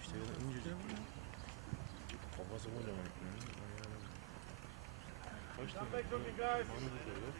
Işte ya da incecik. Kafası kocaman. Kaç tane? Manu da geliyor.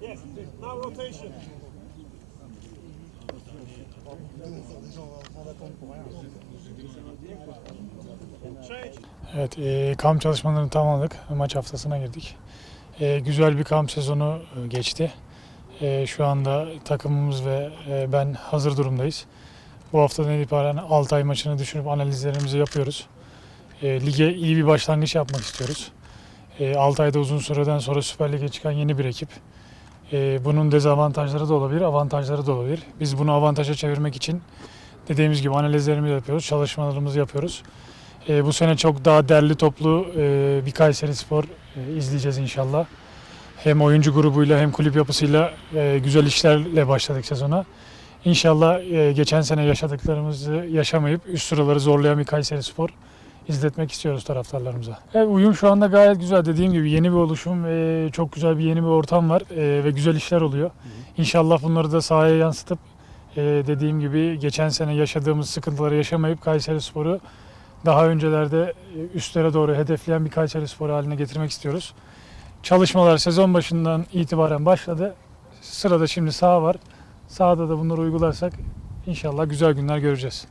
Yes, now rotation. Evet, e, kamp çalışmalarını tamamladık. Maç haftasına girdik. E, güzel bir kamp sezonu e, geçti. E, şu anda takımımız ve e, ben hazır durumdayız. Bu haftadan itibaren Altay maçını düşünüp analizlerimizi yapıyoruz. E, lige iyi bir başlangıç yapmak istiyoruz. E, Altay'da uzun süreden sonra Süper Lig'e çıkan yeni bir ekip. E, bunun dezavantajları da olabilir, avantajları da olabilir. Biz bunu avantaja çevirmek için dediğimiz gibi analizlerimizi yapıyoruz, çalışmalarımızı yapıyoruz. E, bu sene çok daha derli toplu e, bir Kayseri Spor e, izleyeceğiz inşallah. Hem oyuncu grubuyla hem kulüp yapısıyla e, güzel işlerle başladık sezona. İnşallah e, geçen sene yaşadıklarımızı yaşamayıp üst sıraları zorlayan bir Kayseri Spor izletmek istiyoruz taraftarlarımıza. Evet, uyum şu anda gayet güzel. Dediğim gibi yeni bir oluşum ve çok güzel bir yeni bir ortam var e, ve güzel işler oluyor. İnşallah bunları da sahaya yansıtıp e, dediğim gibi geçen sene yaşadığımız sıkıntıları yaşamayıp Kayseri Spor'u daha öncelerde e, üstlere doğru hedefleyen bir Kayseri Spor haline getirmek istiyoruz. Çalışmalar sezon başından itibaren başladı. Sırada şimdi saha var. Sahada da bunları uygularsak inşallah güzel günler göreceğiz.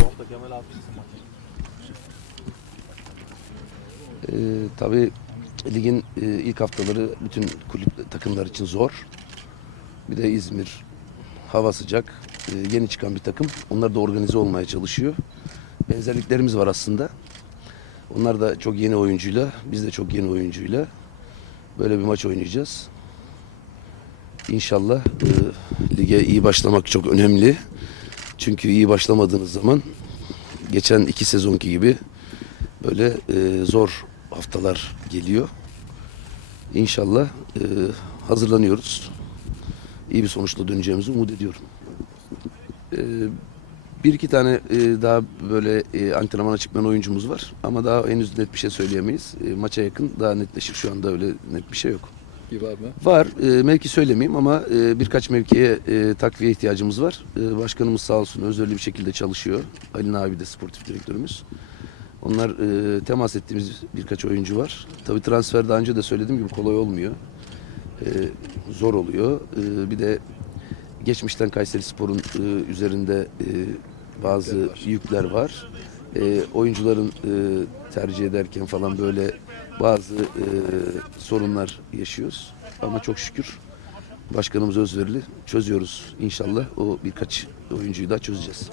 Bu hafta Kemal abi sizin Ee, tabii ligin e, ilk haftaları bütün kulüp takımlar için zor. Bir de İzmir hava sıcak, e, yeni çıkan bir takım. Onlar da organize olmaya çalışıyor. Benzerliklerimiz var aslında. Onlar da çok yeni oyuncuyla, biz de çok yeni oyuncuyla böyle bir maç oynayacağız. İnşallah e, lige iyi başlamak çok önemli. Çünkü iyi başlamadığınız zaman geçen iki sezonki gibi böyle e, zor haftalar geliyor. İnşallah e, hazırlanıyoruz. İyi bir sonuçla döneceğimizi umut ediyorum. E, bir iki tane e, daha böyle e, antrenmana çıkmayan oyuncumuz var. Ama daha henüz net bir şey söyleyemeyiz. E, maça yakın daha netleşir. Şu anda öyle net bir şey yok. gibi abi. Var. E, mevki söylemeyeyim ama e, birkaç mevkiye e, takviye ihtiyacımız var. E, başkanımız sağ olsun özverili bir şekilde çalışıyor. Ali abi de sportif direktörümüz. Onlar e, temas ettiğimiz birkaç oyuncu var. Tabii transfer daha önce de söylediğim gibi kolay olmuyor. E, zor oluyor. E, bir de geçmişten Kayseri Spor'un e, üzerinde e, bazı Yükler var. yükler var. E, oyuncuların e, tercih ederken falan böyle bazı e, sorunlar yaşıyoruz. Ama çok şükür başkanımız özverili. Çözüyoruz inşallah. O birkaç oyuncuyu da çözeceğiz.